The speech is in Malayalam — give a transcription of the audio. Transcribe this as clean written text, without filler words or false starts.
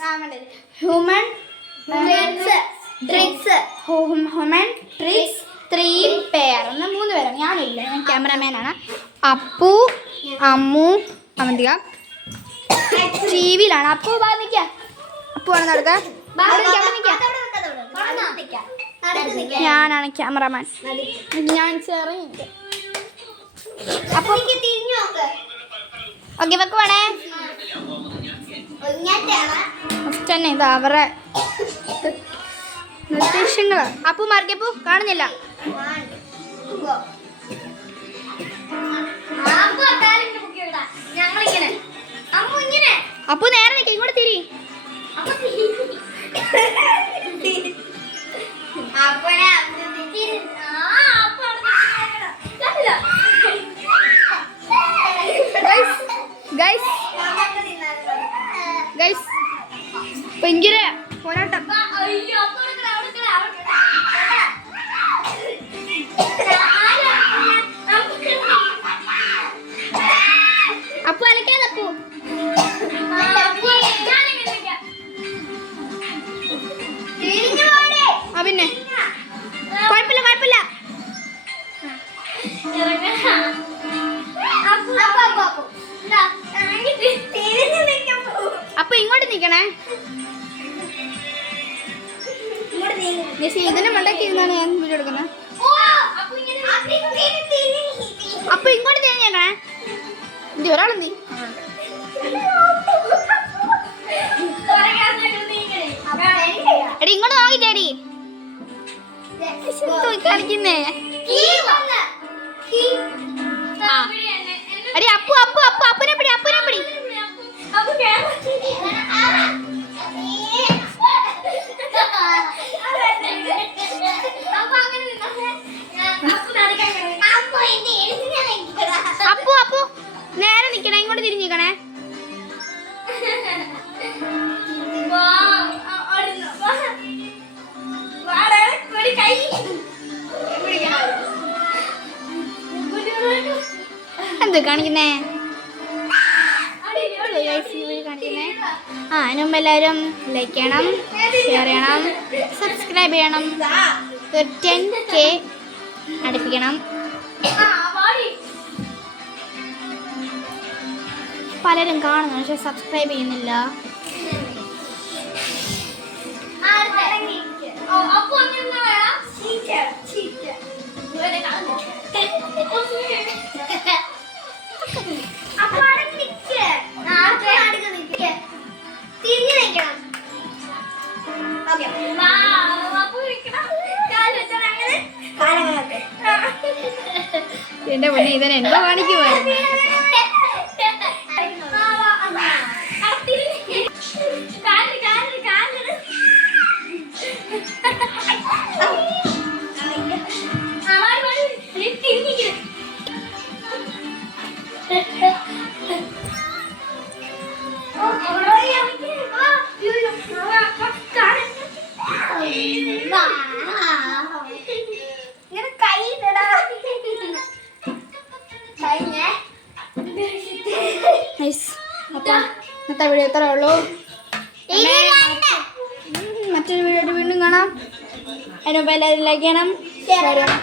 ഹ്യൂമൻ ഹ്യൂമൻ ട്രിക്സ് 3 പെയർ എന്ന് 3 പേരാണ്. ഞാനില്ല, ഞാൻ ക്യാമറമാനാണ്. അപ്പു, അമ്മു, അവന്തിക ടിവിയിലാണ്. അപ്പു വാ നിൽക്കുക. അപ്പു ആണ് നടക്കുക. ഞാനാണ് ക്യാമറമാൻ. ഞാൻ ചെറിയ അപ്പൊ ഓക്കെ വെക്കുവാണേ. ഫസ്റ്റ് തന്നെ ഇത് അവരെ നിർദ്ദേശങ്ങൾ. അപ്പു മാർക്കപ്പു കാണുന്നില്ല. അപ്പു നേരെ നിൽക്കുക. ഇങ്ങോട്ട് തിരി. ഭയങ്കര പോരാട്ടം. അപ്പു അലക്കാതെ അപ്പു. പിന്നെ കുഴപ്പമില്ല കുഴപ്പമില്ല. അപ്പൊ ഇങ്ങോട്ട് നിക്കണേ. ഇതിനെ മണ്ടക്കി ഇരുന്നാണ് ഞാൻ വീഡിയോ എടുക്കുന്നത്. അപ്പൊ ഇങ്ങോട്ട് തിരിഞ്ഞേക്കണേ. ഇത് ഒരാളെന്തി എടി ഇങ്ങോട്ട് നോക്കിട്ടേടി കളിക്കുന്നേ. അടി അപ്പു അപ്പു അപ്പു അപ്പനെ പിടി അപ്പനെ പിടി. അപ്പു അപ്പു നേരെ നിക്കണേ. ഇങ്ങോട്ട് തിരിഞ്ഞിക്കണേ. എന്ത് കാണിക്കുന്നേ? കാണിക്കുന്നേ. അതിന് മുമ്പ് എല്ലാവരും ലൈക്ക് ചെയ്യണം, ഷെയർ ചെയ്യണം, സബ്സ്ക്രൈബ് ചെയ്യണം. 10K അടുപ്പിക്കണം. പലരും കാണുന്നു പക്ഷെ സബ്സ്ക്രൈബ് ചെയ്യുന്നില്ല. എന്റെ പൊന്നെ ഇതിനെ എന്തോ കാണിക്കുമായിരുന്നു. ഇന്നത്തെ വീഡിയോ ഇത്രേ ഉള്ളൂ. മറ്റൊരു വീഡിയോ വീണ്ടും കാണാം. അതിന് മുമ്പ് എല്ലാവരും ലൈക്ക് ചെയ്യണം, ഷെയർ ചെയ്യണം.